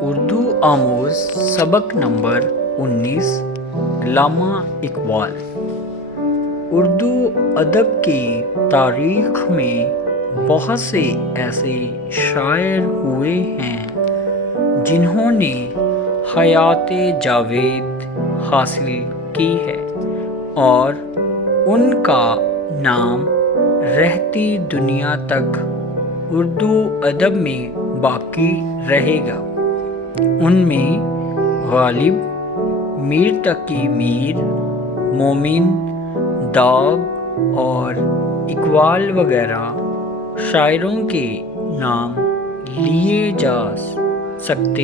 اردو آموز سبق نمبر 19 علامہ اقبال۔ اردو ادب کی تاریخ میں بہت سے ایسے شاعر ہوئے ہیں جنہوں نے حیات جاوید حاصل کی ہے اور ان کا نام رہتی دنیا تک اردو ادب میں باقی رہے گا۔ ان میں غالب، میر تقی میر، مومن، داغ اور اقبال وغیرہ شاعروں کے نام لیے جا سکتے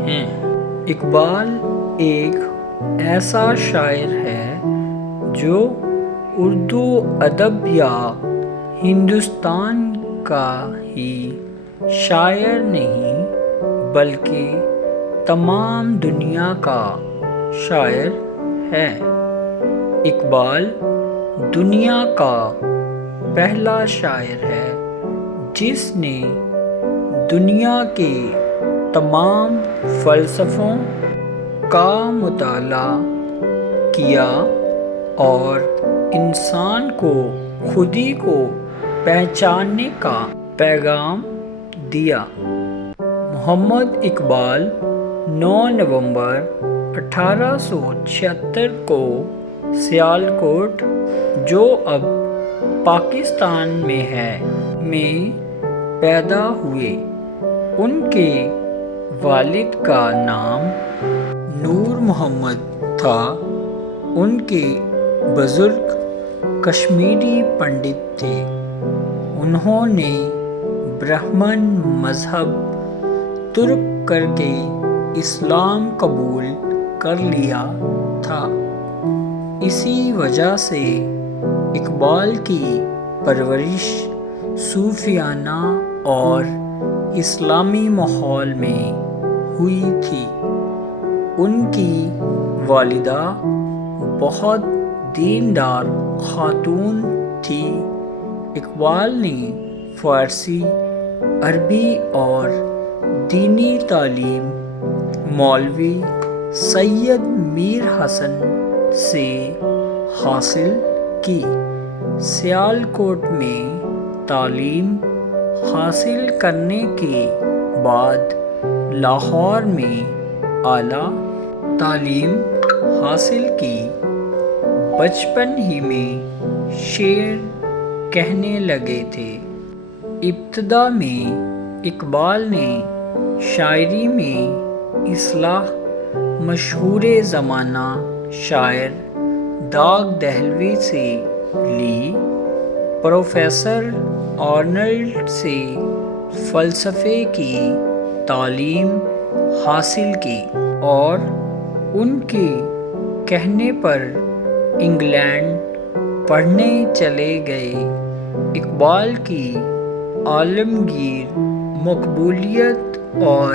ہیں۔ اقبال ایک ایسا شاعر ہے جو اردو ادب یا ہندوستان کا ہی شاعر نہیں بلکہ تمام دنیا کا شاعر ہے۔ اقبال دنیا کا پہلا شاعر ہے جس نے دنیا کے تمام فلسفوں کا مطالعہ کیا اور انسان کو خودی کو پہچاننے کا پیغام دیا۔ محمد اقبال 9 نومبر 1876 کو سیالکوٹ، جو اب پاکستان میں ہے، میں پیدا ہوئے۔ ان کے والد کا نام نور محمد تھا۔ ان کے بزرگ کشمیری پنڈت تھے۔ انہوں نے برہمن مذہب ترک کر کے اسلام قبول کر لیا تھا۔ اسی وجہ سے اقبال کی پرورش صوفیانہ اور اسلامی ماحول میں ہوئی تھی۔ ان کی والدہ بہت دیندار خاتون تھی۔ اقبال نے فارسی، عربی اور دینی تعلیم مولوی سید میر حسن سے حاصل کی۔ سیالکوٹ میں تعلیم حاصل کرنے کے بعد لاہور میں اعلیٰ تعلیم حاصل کی۔ بچپن ہی میں شعر کہنے لگے تھے۔ ابتدا میں اقبال نے شاعری میں اصطلاح مشہور زمانہ شاعر داغ دہلوی سے لی۔ پروفیسر آرنلڈ سے فلسفے کی تعلیم حاصل کی اور ان کے کہنے پر انگلینڈ پڑھنے چلے گئے۔ اقبال کی عالمگیر مقبولیت اور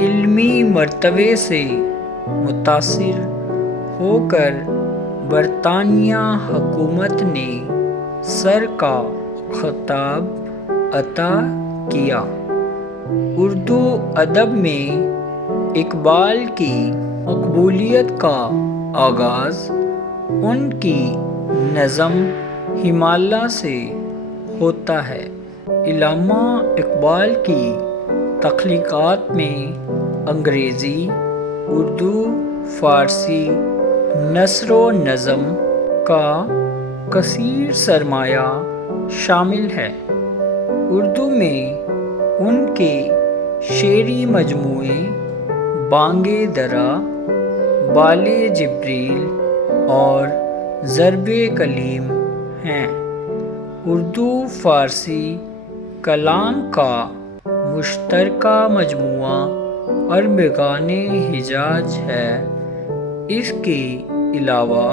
علمی مرتبے سے متاثر ہو کر برطانیہ حکومت نے سر کا خطاب عطا کیا۔ اردو ادب میں اقبال کی مقبولیت کا آغاز ان کی نظم ہمالیہ سے ہوتا ہے۔ علامہ اقبال کی تخلیقات میں انگریزی، اردو، فارسی نثر و نظم کا کثیر سرمایہ شامل ہے۔ اردو میں ان کے شعری مجموعے بانگ درا، بال جبریل اور ضرب کلیم ہیں۔ اردو فارسی کلام کا مشترکہ مجموعہ اربعین حجاج ہے۔ اس کے علاوہ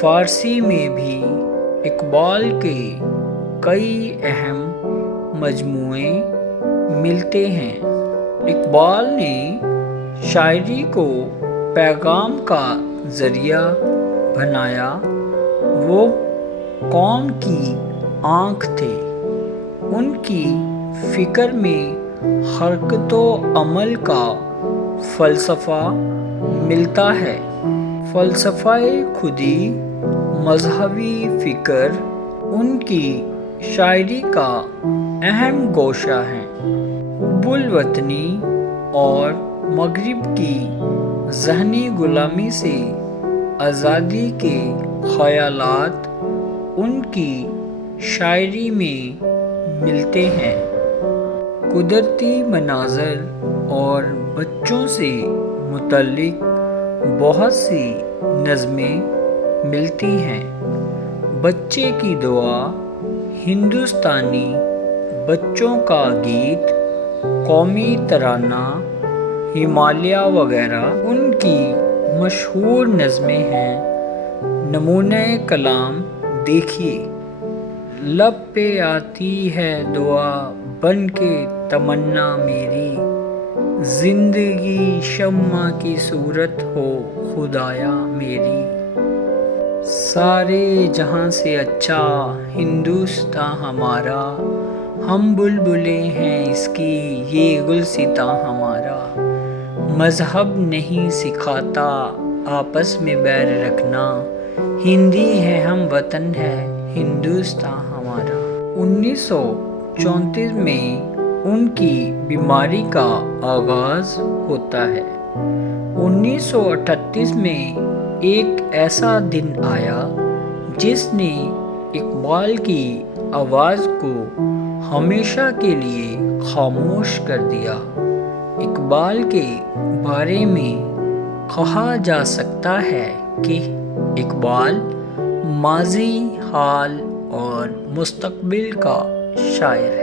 فارسی میں بھی اقبال کے کئی اہم مجموعے ملتے ہیں۔ اقبال نے شاعری کو پیغام کا ذریعہ بنایا۔ وہ قوم کی آنکھ تھے۔ ان کی فکر میں حرکت و عمل کا فلسفہ ملتا ہے۔ فلسفہ خودی، مذہبی فکر ان کی شاعری کا اہم گوشہ ہے۔ حب الوطنی اور مغرب کی ذہنی غلامی سے آزادی کے خیالات ان کی شاعری میں ملتے ہیں۔ قدرتی مناظر اور بچوں سے متعلق بہت سی نظمیں ملتی ہیں۔ بچے کی دعا، ہندوستانی بچوں کا گیت، قومی ترانہ، ہمالیہ وغیرہ ان کی مشہور نظمیں ہیں۔ نمونۂ کلام دیکھیے: لب پہ آتی ہے دعا بن کے تمنا میری، زندگی شمع کی صورت ہو خدایا میری، سارے جہاں سے اچھا ہندوستاں ہمارا، ہم بلبلیں ہیں اس کی یہ گلستاں ہمارا، مذہب نہیں سکھاتا آپس میں بیر رکھنا، ہندی ہے ہم وطن ہے ہندوستاں ہمارا۔ 1934 میں ان کی بیماری کا آغاز ہوتا ہے۔ 1938 میں ایک ایسا دن آیا جس نے اقبال کی آواز کو ہمیشہ کے لیے خاموش کر دیا۔ اقبال کے بارے میں کہا جا سکتا ہے کہ اقبال ماضی، حال اور مستقبل کا شاعر ہے۔